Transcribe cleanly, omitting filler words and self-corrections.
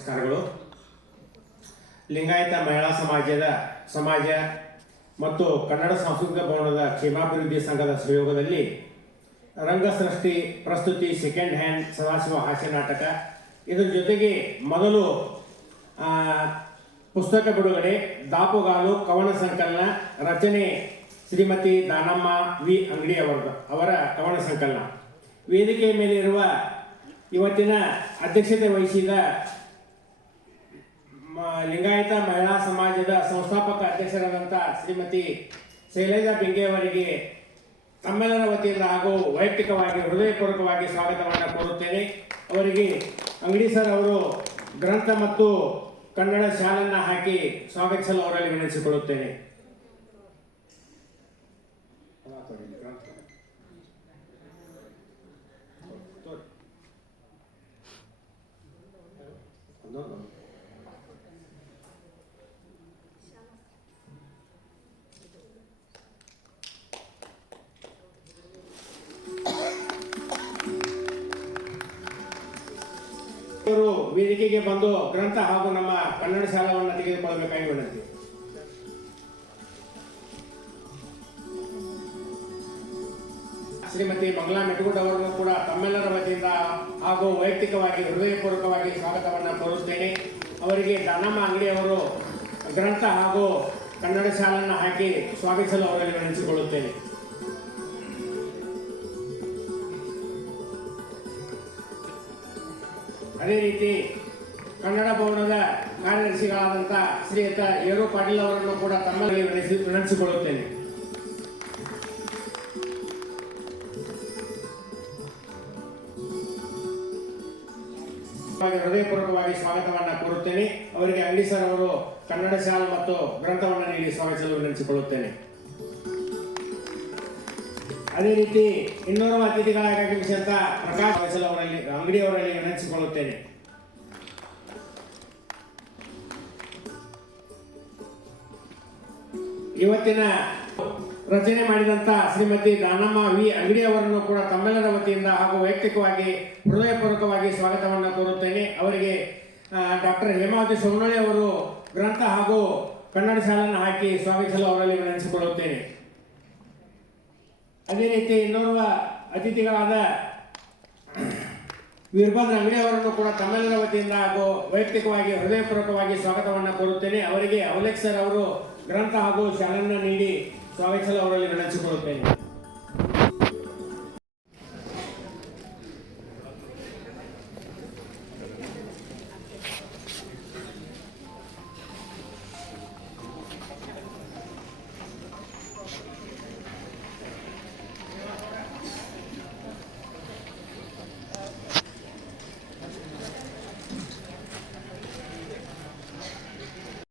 ನಮಸ್ಕಾರಗಳು. ಲಿಂಗಾಯತ ಮಹಿಳಾ ಸಮಾಜ ಮತ್ತು ಕನ್ನಡ ಸಾಂಸ್ಕೃತಿಕ ಭವನದ ಕ್ಷೇಮಾಭಿವೃದ್ಧಿ ಸಂಘದ ಸಹಯೋಗದಲ್ಲಿ ರಂಗಸೃಷ್ಟಿ ಪ್ರಸ್ತುತಿ ಸೆಕೆಂಡ್ ಹ್ಯಾಂಡ್ ಸದಾಶಿವ ಹಾಸ್ಯ ನಾಟಕ, ಇದರ ಜೊತೆಗೆ ಮೊದಲು ಪುಸ್ತಕ ಬಿಡುಗಡೆ, ದಾಪುಗಾಲು ಕವನ ಸಂಕಲನ, ರಚನೆ ಶ್ರೀಮತಿ ದಾನಮ್ಮ ವಿ ಅಂಗಡಿ ಅವರ ಕವನ ಸಂಕಲನ. ವೇದಿಕೆಯ ಮೇಲೆ ಇರುವ ಇವತ್ತಿನ ಅಧ್ಯಕ್ಷತೆ ವಹಿಸಿದ ಲಿಂಗಾಯತ ಮಹಿಳಾ ಸಮಾಜದ ಸಂಸ್ಥಾಪಕ ಅಧ್ಯಕ್ಷರಾದಂಥ ಶ್ರೀಮತಿ ಶೈಲಜಾ ಬಿಂಗೆ ಅವರಿಗೆ ತಮ್ಮೆಲ್ಲರ ವತಿಯಿಂದ ಹಾಗೂ ವೈಯಕ್ತಿಕವಾಗಿ ಹೃದಯಪೂರ್ವಕವಾಗಿ ಸ್ವಾಗತವನ್ನು ಕೋರುತ್ತೇನೆ. ಅವರಿಗೆ ಅಂಗಡಿ ಸರ್ ಅವರು ಗ್ರಂಥ ಮತ್ತು ಕನ್ನಡ ಶಾಲನ್ನು ಹಾಕಿ ಸ್ವಾಗತಿಸಲು ಅವರಲ್ಲಿ ವಿನಂತಿಸಿಕೊಳ್ಳುತ್ತೇನೆ. ಇವರು ವೇದಿಕೆಗೆ ಬಂದು ಗ್ರಂಥ ಹಾಗೂ ನಮ್ಮ ಕನ್ನಡ ಶಾಲವನ್ನು ತೆಗೆದುಕೊಳ್ಳಬೇಕಾಗಿ ವಿನಂತಿ. ಶ್ರೀಮತಿ ಮಂಗಲಾ ಮೆಟಗುಡ್ ಅವರನ್ನು ಕೂಡ ತಮ್ಮೆಲ್ಲರ ವತಿಯಿಂದ ಹಾಗೂ ವೈಯಕ್ತಿಕವಾಗಿ ಹೃದಯಪೂರ್ವಕವಾಗಿ ಸ್ವಾಗತವನ್ನು ಕೋರುತ್ತೇನೆ. ಅವರಿಗೆ ದಾನಮ್ಮ ಅಂಗಡಿ ಅವರು ಗ್ರಂಥ ಹಾಗೂ ಕನ್ನಡ ಶಾಲನ್ನು ಹಾಕಿ ಸ್ವಾಗತಿಸಲು ಅವರಲ್ಲಿ ವಿನಂತಿಸಿಕೊಳ್ಳುತ್ತೇನೆ. ಅದೇ ರೀತಿ ಕನ್ನಡ ಭವನದ ಕಾರ್ಯದರ್ಶಿಗಳಾದಂಥ ಶ್ರೀಯುತ ಏರು ಪಾಟೀಲ್ ಅವರನ್ನು ಕೂಡ ತಮ್ಮಲ್ಲಿ ವಿನಂತಿಸಿಕೊಳ್ಳುತ್ತೇನೆ. ಹೃದಯಪೂರ್ವಕವಾಗಿ ಸ್ವಾಗತವನ್ನು ಕೋರುತ್ತೇನೆ. ಅವರಿಗೆ ಅಂಗಡಿ ಸರ್ ಅವರು ಕನ್ನಡ ಶಾಲೆ ಮತ್ತು ಗ್ರಂಥವನ್ನು ನೀಡಿ ಸ್ವಾಗತಿಸಲು ವಿನಂತಿಸಿಕೊಳ್ಳುತ್ತೇನೆ. ಅದೇ ರೀತಿ ಇನ್ನೋರ್ವ ಅತಿಥಿಗಳಾಗಿ ಆಗಮಿಸಿದಂತ ಪ್ರಕಾಶ್ ಅವರಲ್ಲಿ ಅಂಗಡಿ ಅವರಲ್ಲಿ ವಿನಂತಿಸಿಕೊಳ್ಳುತ್ತೇನೆ. ಇವತ್ತಿನ ರಚನೆ ಮಾಡಿದಂತ ಶ್ರೀಮತಿ ದಾನಮ್ಮ ವಿ ಅಂಗಡಿ ಅವರನ್ನು ಕೂಡ ತಮ್ಮೆಲ್ಲರ ವತಿಯಿಂದ ಹಾಗೂ ವೈಯಕ್ತಿಕವಾಗಿ ಹೃದಯಪೂರ್ವಕವಾಗಿ ಸ್ವಾಗತವನ್ನು ಕೋರುತ್ತೇನೆ. ಅವರಿಗೆ ಡಾಕ್ಟರ್ ಹೇಮಾವತಿ ಸೋಮನಳ್ಳಿ ಅವರು ಗ್ರಂಥ ಹಾಗೂ ಕನ್ನಡ ಶಾಲನ್ನು ಹಾಕಿ ಸ್ವಾಗತಿಸಲು ಅವರಲ್ಲಿ ವಿನಂತಿಸಿಕೊಳ್ಳುತ್ತೇನೆ. ಅದೇ ರೀತಿ ಇನ್ನೋರ್ವ ಅತಿಥಿಗಳಾದ ವೀರಭದ್ರ ಅಂಗಡಿ ಅವರನ್ನು ಕೂಡ ತಮ್ಮೆಲ್ಲರ ವತಿಯಿಂದ ಹಾಗೂ ವೈಯಕ್ತಿಕವಾಗಿ ಹೃದಯಪೂರ್ವಕವಾಗಿ ಸ್ವಾಗತವನ್ನು ಕೋರುತ್ತೇನೆ. ಅವರಿಗೆ ಅವಲೇಖ್ ಸರ್ ಅವರು ಗ್ರಂಥ ಹಾಗೂ ಶಾಲನ್ನು ನೀಡಿ ಸ್ವಾಗತಿಸಲು ಅವರಲ್ಲಿ ವಿನಂತಿಸಿಕೊಳ್ಳುತ್ತೇನೆ.